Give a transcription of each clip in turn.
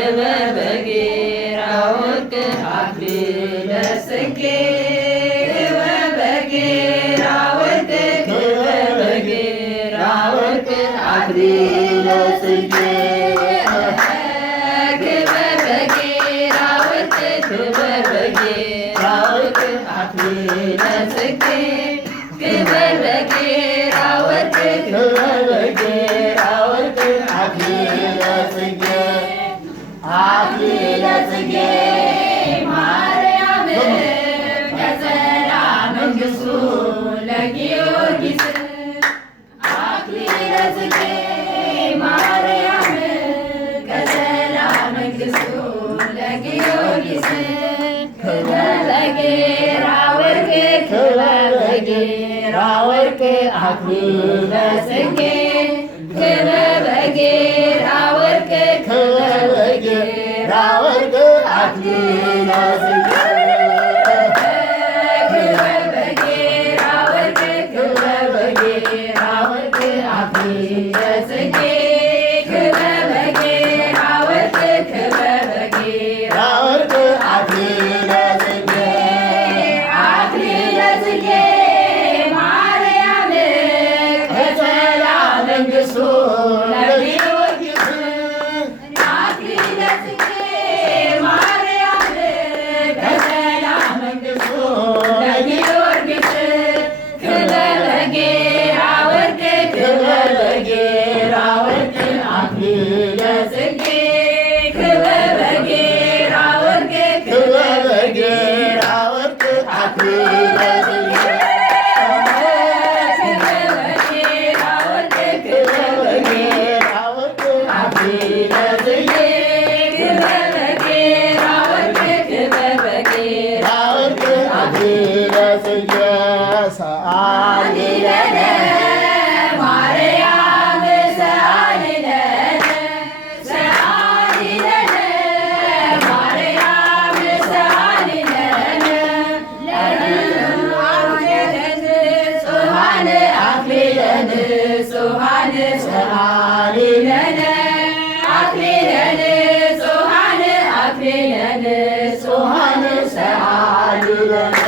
ክብር በጌራ ወርቅ አክሊለ ጽጌ ክብር በጌራ ወርቅ ክብር በጌራ ወርቅ አክሊለ ጽጌ ክብር በጌራ ወርቅ ክብር በጌራ ወርቅ አክሊለ ጽጌ ክብር በጌራ ወርቅ ክብር በጌራ ወርቅ አክሊለ ጽጌ አክሊለ ጽጌ ማርያም ቀጸላ መንግሥቱ ለጊዮርጊስ አክሊለ ጽጌ ማርያም ቀጸላ መንግሥቱ ለጊዮርጊስ ክብር በጌራ ወርቅ ክብር በጌራ ወርቅ አክሊለ ጽጌ ክብር በጌራ ወርቅ ክብር በጌራ ወርቅ አክሊለ ጽጌ ክብር በጌራ ወርቅ ክብር በጌራ ወርቅ አክሊለ ጽጌ ክብር በጌራ ወርቅ ክብር በጌራ ወርቅ አክሊለ ጽጌ አክሊለ ጽጌ ማርያም ቀጸላ መንግሥቱ ለጊዮርጊስ አክሊለ ጽጌ ማርያም ቀጸላ መንግሥቱ ለጊዮርጊስ ክብር በጌራ ወርቅ ክብር በጌራ ወርቅ አክሊለ ጽጌ ክብር በጌራ ወርቅ ክብር በጌራ ወርቅ አክሊለ ጽጌ ክብር በጌራ ወርቅ ክብር በጌራ ወርቅ አክሊለ ጽጌ ክብር በጌራ ወርቅ ክብር በጌራ ወርቅ አክሊለ ጽጌ ሰአሊ ለነ ማርያም ሰአሊ ለነ ሰአሊ ለነ ማርያም ሰአሊ ለነ ለንጹሐን አክሊለ ንጹሐን ሰአሊ ለነ አክሊለ ንጹሐን አክሊለ ንጹሐን ሰአሊ ለነ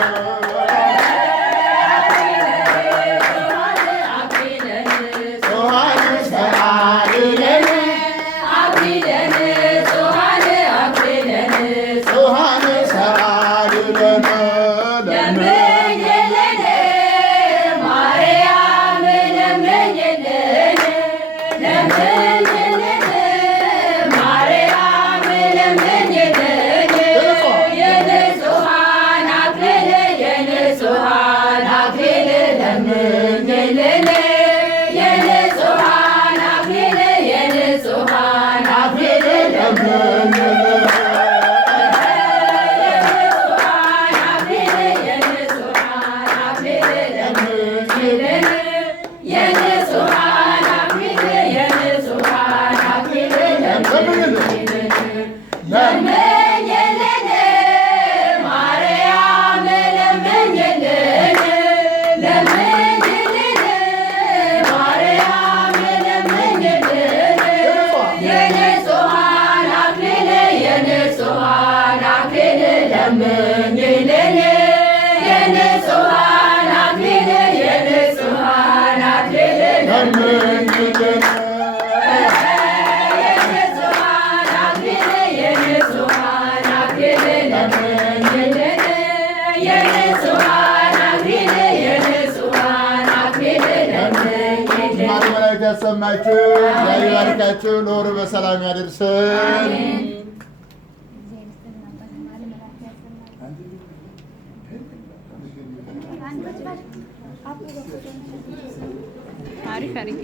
ያሰማችሁ ያይባርካችሁ ኖሩ በሰላም ያደርሰን። አሪፍ አሪፍ